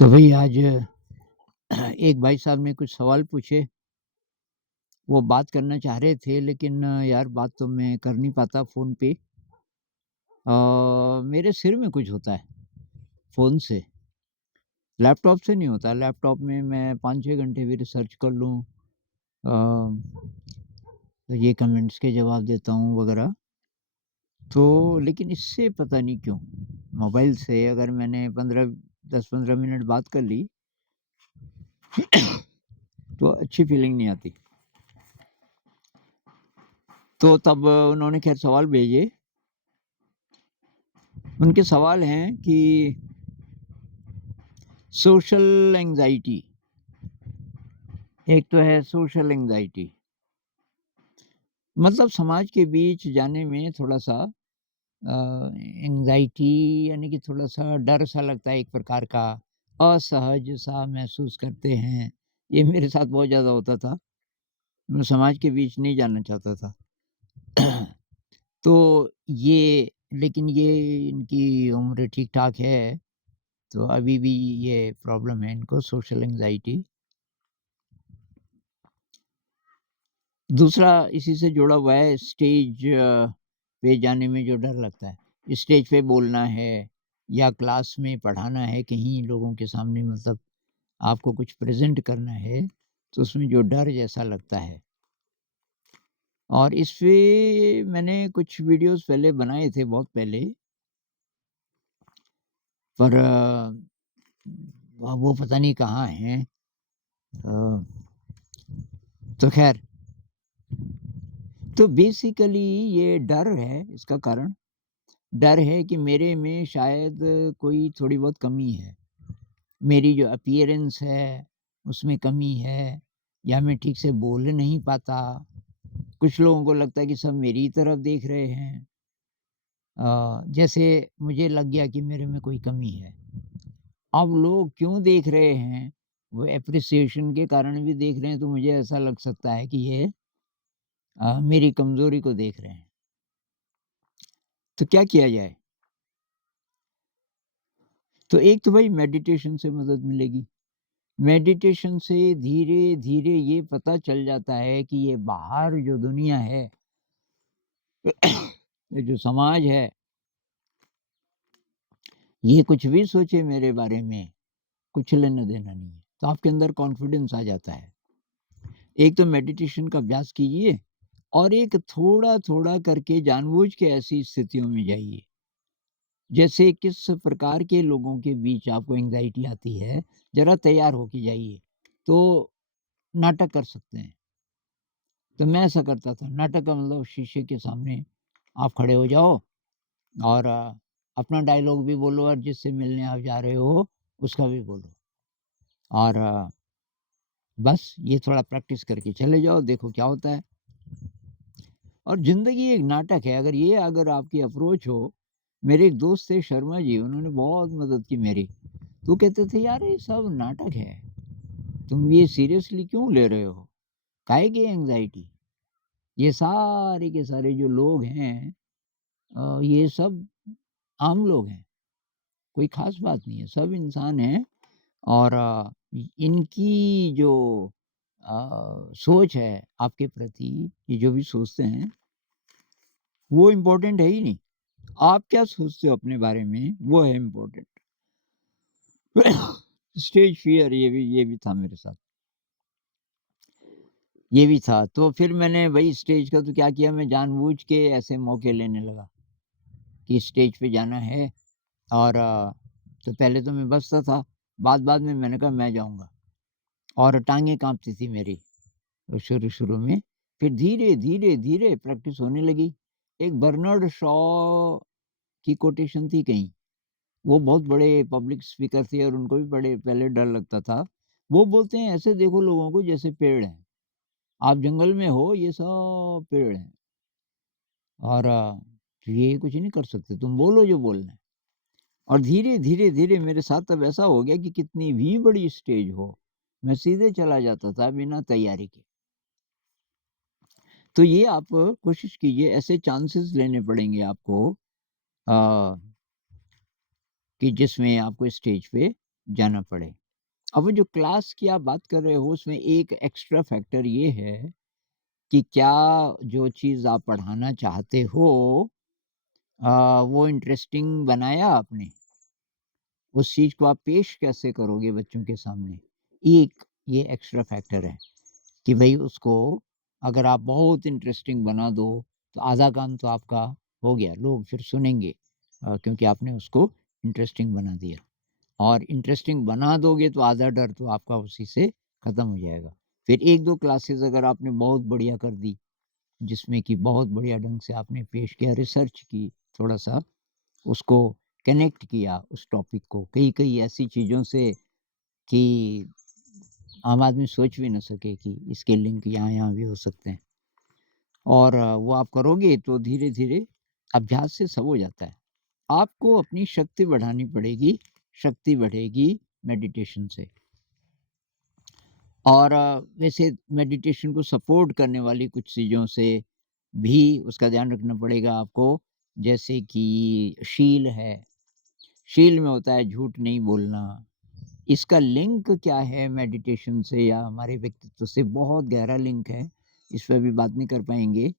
तो भई आज एक भाई साहब ने कुछ सवाल पूछे, वो बात करना चाह रहे थे लेकिन यार बात तो मैं कर नहीं पाता फ़ोन पे। मेरे सिर में कुछ होता है फ़ोन से, लैपटॉप से नहीं होता। लैपटॉप में मैं 5-6 घंटे भी रिसर्च कर लूँ, ये कमेंट्स के जवाब देता हूँ वगैरह। तो लेकिन इससे पता नहीं क्यों, मोबाइल से अगर मैंने 10-15 मिनट बात कर ली, तो अच्छी फीलिंग नहीं आती। तो तब उन्होंने ख़ैर सवाल भेजे। उनके सवाल हैं कि सोशल एंग्ज़ायटी, एक तो है सोशल एंग्ज़ायटी, मतलब समाज के बीच जाने में थोड़ा-सा एंग्ज़ायटी यानी कि थोड़ा-सा डर-सा लगता है एक प्रकार का, असहज-सा महसूस करते हैं। ये मेरे साथ बहुत ज़्यादा होता था। मैं समाज के बीच नहीं जाना चाहता था। तो ये लेकिन ये इनकी उम्र ठीक-ठाक है, तो अभी भी ये प्रॉब्लम है इनको सोशल एंग्ज़ायटी। दूसरा इसी से जुड़ा हुआ है स्टेज पे जाने में जो डर लगता है। स्टेज पे बोलना है या क्लास में पढ़ाना है, कहीं लोगों के सामने मतलब आपको कुछ प्रेज़ेंट करना है, तो उसमें जो डर जैसा लगता है। और इस पे मैंने कुछ वीडियोज़ पहले बनाए थे, बहुत पहले, पर वो पता नहीं कहाँ हैं। अ, तो ख़ैर, तो बेसिकली ये डर है इसका कारण। डर है कि मेरे में शायद कोई थोड़ी बहुत कमी है। मेरी जो अपीयरेंस है, उसमें कमी है, या मैं ठीक से बोल नहीं पाता। कुछ लोगों को लगता है कि सब मेरी ही तरफ देख रहे हैं। जैसे मुझे लग गया कि मेरे में कोई कमी है। अब लोग क्यों देख रहे हैं? वो एप्रिसिएशन के कारण भी देख रहे हैं, तो मुझे ऐसा लग सकता है कि ये मेरी कमज़ोरी को देख रहे हैं। तो क्या किया जाए? तो एक तो भाई मेडिटेशन से मदद मिलेगी। मेडिटेशन से धीरे-धीरे ये पता चल जाता है कि ये बाहर जो दुनिया है, ये जो समाज है, ये कुछ भी सोचे मेरे बारे में, कुछ लेना-देना नहीं है। तो आपके अंदर कॉन्फिडेंस आ जाता है। एक तो मेडिटेशन का अभ्यास कीजिए और एक थोड़ा-थोड़ा करके जानबूझ के ऐसी स्थितियों में जाइए। जैसे किस प्रकार के लोगों के बीच आपको एंग्ज़ायटी आती है, ज़रा तैयार होके जाइए। तो नाटक कर सकते हैं। तो मैं ऐसा करता था। नाटक का मतलब शीशे के सामने आप खड़े हो जाओ और अपना डायलॉग भी बोलो और जिससे मिलने आप जा रहे हो, उसका भी बोलो। और बस ये थोड़ा प्रैक्टिस करके चले जाओ, देखो क्या होता है। और ज़िंदगी एक नाटक है, अगर आपकी अप्रोच हो। मेरे एक दोस्त थे शर्मा जी, उन्होंने बहुत मदद की मेरी। तो वो कहते थे, "यार ये सब नाटक है, तुम ये सीरियसली क्यों ले रहे हो? काहे की एंग्ज़ायटी? ये सारे के सारे जो लोग हैं, ये सब आम लोग हैं, कोई ख़ास बात नहीं है, सब इंसान हैं। और इनकी जो सोच है आपके प्रति, ये जो भी सोचते हैं, वो इम्पोर्टेंट है ही नहीं। आप क्या सोचते हो अपने बारे में, वो है इम्पोर्टेंट।" स्टेज फ़ियर ये भी था मेरे साथ, ये भी था। तो फिर मैंने वही स्टेज का तो क्या किया, मैं जानबूझ के ऐसे मौके लेने लगा कि स्टेज पे जाना है। और तो पहले तो मैं बचता था, बाद-बाद में मैंने कहा मैं जाऊँगा, और टाँगें काँपती थी मेरी शुरू-शुरू में। फिर धीरे-धीरे प्रैक्टिस होने लगी। एक बर्नार्ड शॉ की कोटेशन थी कहीं, वो बहुत बड़े पब्लिक स्पीकर थे और उनको भी बड़े पहले डर लगता था। वो बोलते हैं, ऐसे देखो लोगों को जैसे पेड़ हैं। आप जंगल में हो, ये सब पेड़ हैं, और ये कुछ नहीं कर सकते, तुम बोलो जो बोलना है। और धीरे-धीरे मेरे साथ तब ऐसा हो गया कि कितनी भी बड़ी स्टेज हो, मैं सीधे चला जाता था बिना तैयारी के। तो ये आप कोशिश कीजिए, ऐसे चांसेस लेने पड़ेंगे आपको, कि जिसमें आपको स्टेज पे जाना पड़े। अब वो जो क्लास की आप बात कर रहे हो उसमें एक एक्स्ट्रा फैक्टर ये है कि क्या जो चीज़ आप पढ़ाना चाहते हो वो इंटरेस्टिंग बनाया आपने? उस चीज़ को आप पेश कैसे करोगे बच्चों के सामने? एक ये एक्स्ट्रा फैक्टर है कि भई उसको अगर आप बहुत इंटरेस्टिंग बना दो, तो आधा काम तो आपका हो गया, लोग फिर सुनेंगे क्योंकि आपने उसको इंटरेस्टिंग बना दिया और इंटरेस्टिंग बना दोगे तो आधा डर तो आपका उसी से खत्म हो जाएगा। फिर 1-2 क्लासेस अगर आपने बहुत बढ़िया कर दी, जिसमें कि बहुत बढ़िया ढंग से आपने पेश किया, रिसर्च की, थोड़ा-सा उसको कनेक्ट किया उस टॉपिक को कई-कई ऐसी चीज़ों से कि आम आदमी सोच भी ना सके कि इसके लिंक यहाँ-यहाँ भी हो सकते हैं। और वो आप करोगे तो धीरे-धीरे अभ्यास से सब हो जाता है। आपको अपनी शक्ति बढ़ानी पड़ेगी, शक्ति बढ़ेगी मेडिटेशन से। और वैसे मेडिटेशन को सपोर्ट करने वाली कुछ चीज़ों से भी उसका ध्यान रखना पड़ेगा आपको, जैसे कि शील है। शील में होता है झूठ नहीं बोलना। इसका लिंक क्या है मेडिटेशन से या हमारे व्यक्तित्व से? बहुत गहरा लिंक है, इस पे अभी बात नहीं कर पाएँगे।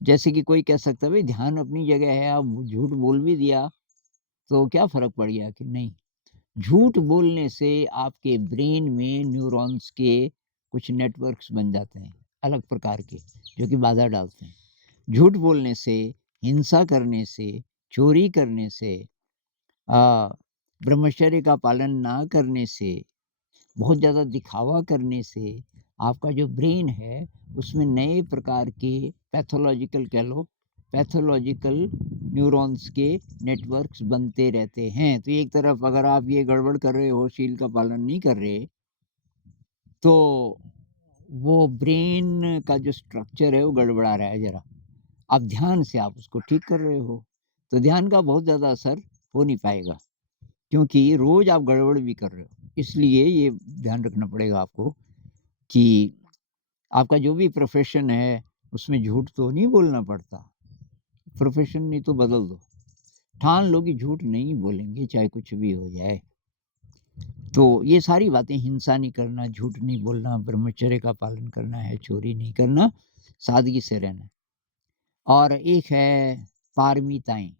जैसे कि कोई कह सकता है, भई ध्यान अपनी जगह है, आप झूठ बोल भी दिया, तो क्या फ़र्क पड़ गया? कि नहीं, झूठ बोलने से आपके ब्रेन में न्यूरॉन्स के कुछ नेटवर्क्स बन जाते हैं, अलग प्रकार के, जो कि बाधा डालते हैं। झूठ बोलने से, हिंसा करने से, चोरी करने से, अ, ब्रह्मचर्य का पालन ना करने से, बहुत ज़्यादा दिखावा करने से आपका जो ब्रेन है, उसमें नए प्रकार के पैथोलॉजिकल कह लो, पैथोलॉजिकल न्यूरॉन्स के नेटवर्क्स बनते रहते हैं। तो एक तरफ अगर आप ये गड़बड़ कर रहे हो, शील का पालन नहीं कर रहे, तो वो ब्रेन का जो स्ट्रक्चर है, वो गड़बड़ा रहा है ज़रा। अब ध्यान से आप उसको ठीक कर रहे हो, तो ध्यान का बहुत ज़्यादा असर हो नहीं पाएगा, क्योंकि रोज़ आप गड़बड़ भी कर रहे हो। इसलिए ये ध्यान रखना पड़ेगा आपको कि आपका जो भी प्रोफ़ेशन है, उसमें झूठ तो नहीं बोलना पड़ता। प्रोफ़ेशन नहीं तो बदल दो। ठान लो कि झूठ नहीं बोलेंगे, चाहे कुछ भी हो जाए। तो ये सारी बातें, हिंसा नहीं करना, झूठ नहीं बोलना, ब्रह्मचर्य का पालन करना है, चोरी नहीं करना, सादगी से रहना। और एक है पारमिताएँ।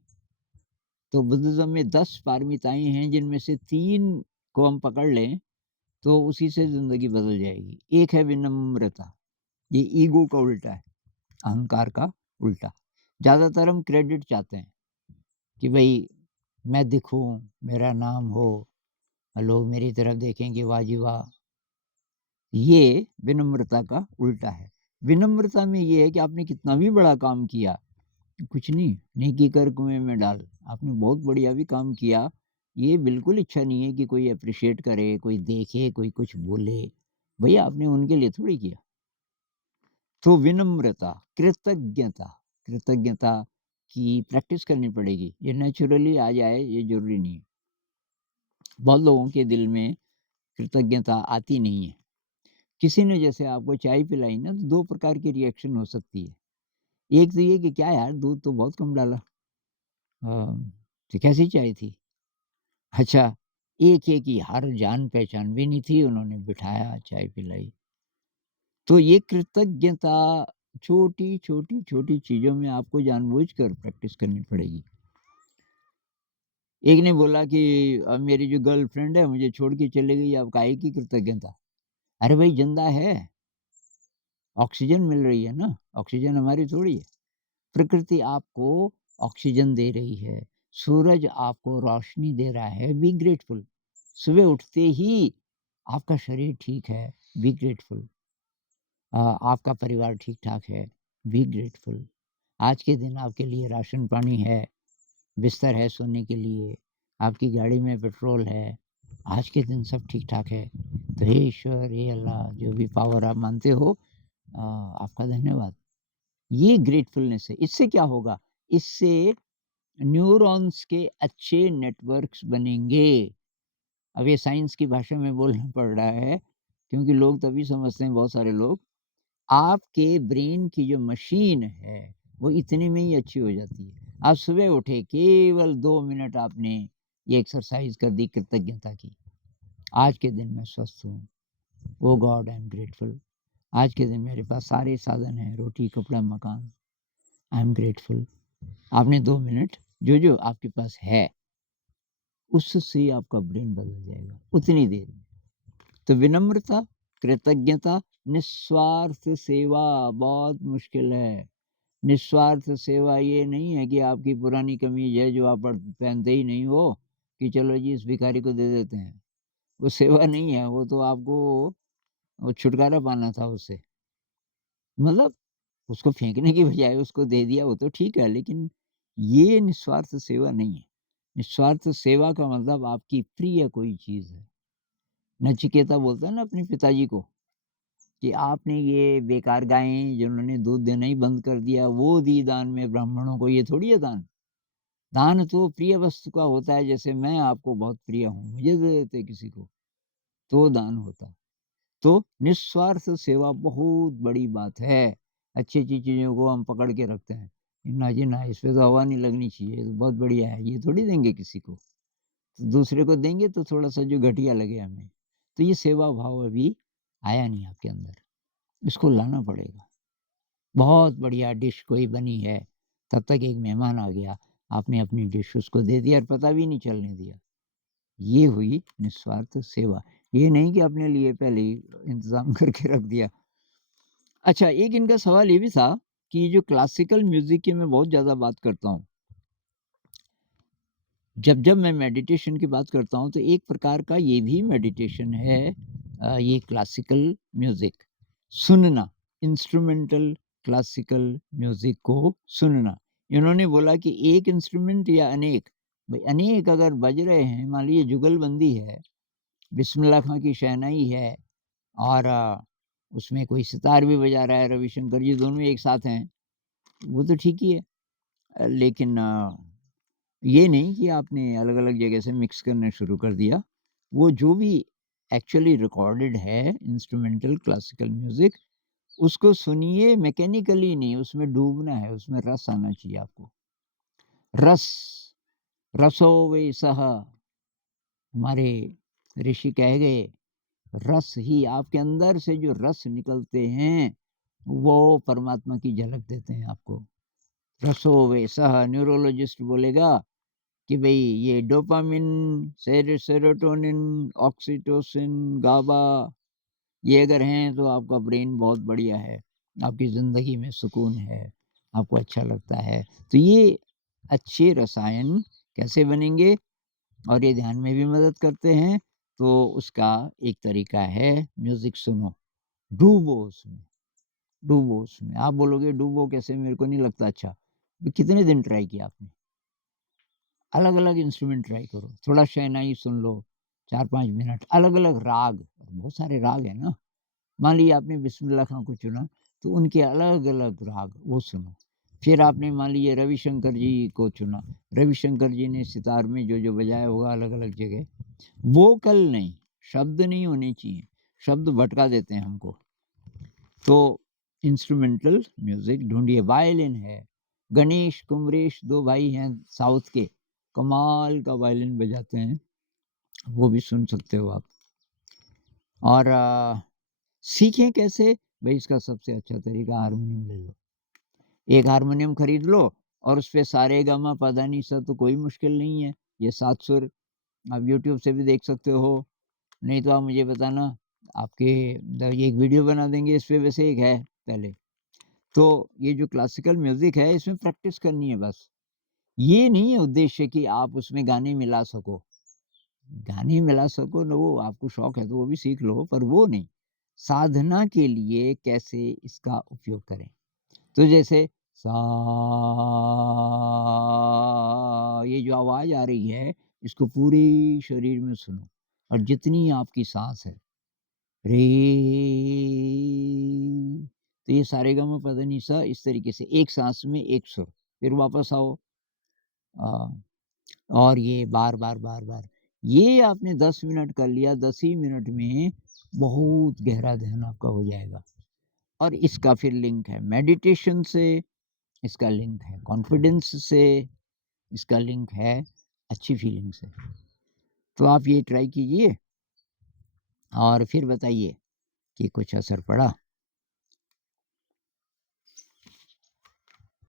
तो बुद्धिज़्म में 10 पारमिताएँ हैं, जिनमें से 3 को हम पकड़ लें, तो उसी से ज़िंदगी बदल जाएगी। एक है विनम्रता, ये ईगो का उल्टा है, अहंकार का उल्टा। ज़्यादातर हम क्रेडिट चाहते हैं कि भई मैं दिखूँ, मेरा नाम हो, लोग मेरी तरफ देखें कि वाह जी वाह! ये विनम्रता का उल्टा है। विनम्रता में ये है कि आपने कितना भी बड़ा काम किया, कुछ नहीं, नेकी कर कुएँ में डाल। आपने बहुत बढ़िया भी काम किया, ये बिल्कुल इच्छा नहीं है कि कोई एप्रिशिएट करे, कोई देखे, कोई कुछ बोले। भैया आपने उनके लिए थोड़ी किया। तो विनम्रता, कृतज्ञता, कृतज्ञता की प्रैक्टिस करनी पड़ेगी। ये नेचुरली आ जाए ये ज़रूरी नहीं है। बहुत लोगों के दिल में कृतज्ञता आती नहीं है। किसी ने जैसे आपको चाय पिलाई ना, तो 2 प्रकार की रिएक्शन हो सकती है। एक तो ये कि क्या यार दूध तो बहुत कम डाला। तो कैसी चाय थी? अच्छा, एक ये कि यार जान-पहचान भी नहीं थी, उन्होंने बिठाया, चाय पिलाई। तो ये कृतज्ञता छोटी-छोटी चीज़ों में आपको जानबूझकर प्रैक्टिस करनी पड़ेगी। एक ने बोला कि मेरी जो गर्लफ्रेंड है मुझे छोड़ के चली गई, अब काहे की कृतज्ञता? अरे भाई ज़िंदा है, ऑक्सीजन मिल रही है ना, ऑक्सीजन हमारी थोड़ी है। प्रकृति आपको ऑक्सीजन दे रही है, सूरज आपको रोशनी दे रहा है, बी ग्रेटफुल। सुबह उठते ही आपका शरीर ठीक है, बी ग्रेटफुल। आपका परिवार ठीक-ठाक है, बी ग्रेटफुल। आज के दिन आपके लिए राशन पानी है, बिस्तर है सोने के लिए, आपकी गाड़ी में पेट्रोल है, आज के दिन सब ठीक-ठाक है। तो हे ईश्वर, हे अल्लाह, जो भी पावर आप मानते हो, आपका धन्यवाद। ये ग्रेटफुलनेस है। इससे क्या होगा? इससे न्यूरॉन्स के अच्छे नेटवर्क्स बनेंगे। अब ये साइंस की भाषा में बोलना पड़ रहा है, क्योंकि लोग तभी समझते हैं, बहुत सारे लोग, आपके ब्रेन की जो मशीन है, वो इतने में ही अच्छी हो जाती है। आप सुबह उठे, केवल 2 मिनट आपने ये एक्सरसाइज़ कर दी कृतज्ञता की। आज के दिन मैं स्वस्थ हूँ, ओ गॉड आई एम ग्रेटफुल। आज के दिन मेरे पास सारे साधन हैं, रोटी, कपड़ा, मकान, आई एम ग्रेटफुल। आपने 2 मिनट जो आपके पास है, उससे आपका ब्रेन बदल जाएगा, उतनी देर में। तो विनम्रता, कृतज्ञता, निस्वार्थ सेवा बहुत मुश्किल है। निस्वार्थ सेवा ये नहीं है कि आपकी पुरानी कमीज है जो आप पहनते ही नहीं हो, कि चलो जी इस भिखारी को दे देते हैं। वो सेवा नहीं है, वो तो आपको वो छुटकारा पाना था उससे। मतलब उसको फेंकने की बजाय उसको दे दिया, वो तो ठीक है, लेकिन ये निस्वार्थ सेवा नहीं है। निस्वार्थ सेवा का मतलब आपकी प्रिय कोई चीज़ है। नचिकेता बोलता है ना अपने पिताजी को कि आपने ये बेकार गायें जिन्होंने दूध देना ही बंद कर दिया, वो दी दान में ब्राह्मणों को, ये थोड़ी है दान। दान तो प्रिय वस्तु का होता है, जैसे मैं आपको बहुत प्रिय हूँ, मुझे दे देते किसी को, तो दान होता। तो निस्वार्थ सेवा बहुत बड़ी बात है। अच्छी-अच्छी चीज़ों को हम पकड़ के रखते हैं। ना जी ना, इस पे तो हवा नहीं लगनी चाहिए, ये तो बहुत बढ़िया है, ये थोड़ी देंगे किसी को। तो दूसरे को देंगे तो थोड़ा-सा जो घटिया लगे हमें। तो ये सेवा भाव अभी आया नहीं आपके अंदर, इसको लाना पड़ेगा। बहुत बढ़िया डिश कोई बनी है, तब तक एक मेहमान आ गया, आपने अपनी डिश उसको दे दिया और पता भी नहीं चलने दिया। ये हुई निस्वार्थ सेवा। ये नहीं कि अपने लिए पहले ही इंतज़ाम करके रख दिया। अच्छा, एक इनका सवाल ये भी था कि जो क्लासिकल म्यूज़िक की मैं बहुत ज़्यादा बात करता हूँ। जब मैं मेडिटेशन की बात करता हूँ, तो एक प्रकार का ये भी मेडिटेशन है, ये क्लासिकल म्यूज़िक सुनना, इंस्ट्रूमेंटल क्लासिकल म्यूज़िक को सुनना। इन्होंने बोला कि एक इंस्ट्रूमेंट या अनेक, भई अनेक अगर बज रहे हैं, मान लीजिए जुगलबंदी है, बिस्मिल्लाह खां की शहनाई है और उसमें कोई सितार भी बजा रहा है, रविशंकर जी दोनों एक साथ हैं, वो तो ठीक ही है। लेकिन ये नहीं कि आपने अलग-अलग जगह से मिक्स करना शुरू कर दिया। वो जो भी एक्चुअली रिकॉर्डेड है इंस्ट्रूमेंटल क्लासिकल म्यूज़िक, उसको सुनिए मैकेनिकली नहीं, उसमें डूबना है, उसमें रस आना चाहिए आपको। रस, रसो वे सः हमारे ऋषि कह गए, रस ही आपके अंदर से जो रस निकलते हैं, वो परमात्मा की झलक देते हैं आपको। रसो वे सः न्यूरोलॉजिस्ट बोलेगा कि भई ये डोपामाइन, सेरोटोनिन, ऑक्सीटोसिन, गाबा ये अगर हैं तो आपका ब्रेन बहुत बढ़िया है, आपकी ज़िंदगी में सुकून है, आपको अच्छा लगता है। तो ये अच्छे रसायन कैसे बनेंगे और ये ध्यान में भी मदद करते हैं, तो उसका एक तरीका है म्यूज़िक सुनो, डूबो उसमें, डूबो उसमें। आप बोलोगे डूबो कैसे, मेरे को नहीं लगता अच्छा। कितने दिन ट्राई किया आपने? अलग-अलग इंस्ट्रूमेंट ट्राई करो, थोड़ा शहनाई सुन लो, 4-5 मिनट, अलग-अलग राग, बहुत सारे राग हैं ना। मान लीजिए आपने बिस्मिल्लाह खां को चुना, तो उनके अलग-अलग राग वो सुनो। फिर आपने मान लीजिए रविशंकर जी को चुना, रविशंकर जी ने सितार में जो-जो बजाया होगा अलग-अलग जगह, वोकल नहीं, शब्द नहीं होने चाहिए, शब्द भटका देते हैं हमको। तो इंस्ट्रूमेंटल म्यूज़िक ढूँढिए, वायलिन है, गणेश कुमरेश 2 भाई हैं साउथ के, कमाल का वायलिन बजाते हैं, वो भी सुन सकते हो आप। और सीखें कैसे? भई इसका सबसे अच्छा तरीका हारमोनियम ले लो। एक हारमोनियम खरीद लो और उसपे सारेगामा पधानीसा तो कोई मुश्किल नहीं है, ये 7 सुर आप यूट्यूब से भी देख सकते हो, नहीं तो आप मुझे बताना, आपके एक वीडियो बना देंगे इस पे, वैसे एक है पहले। तो ये जो क्लासिकल म्यूज़िक है इसमें प्रैक्टिस करनी है बस। ये नहीं है उद्देश्य कि आप उसमें गाने मिला सको। गाने मिला सको ना, वो आपको शौक है तो वो भी सीख लो, पर वो नहीं। साधना के लिए कैसे इसका उपयोग करें। तो जैसे सा, ये जो आवाज़ आ रही है, इसको पूरे शरीर में सुनो और जितनी आपकी साँस है, रे, तो ये सारेगामापधनिसा इस तरीके से एक साँस में एक सुर, फिर वापस आओ अ, और ये बार-बार, बार-बार। ये आपने 10 मिनट कर लिया, 10 ही मिनट में बहुत गहरा ध्यान आपका हो जाएगा। और इसका फिर लिंक है मेडिटेशन से, इसका लिंक है कॉन्फिडेंस से, इसका लिंक है अच्छी फीलिंग से। तो आप ये ट्राई कीजिए और फिर बताइए कि कुछ असर पड़ा?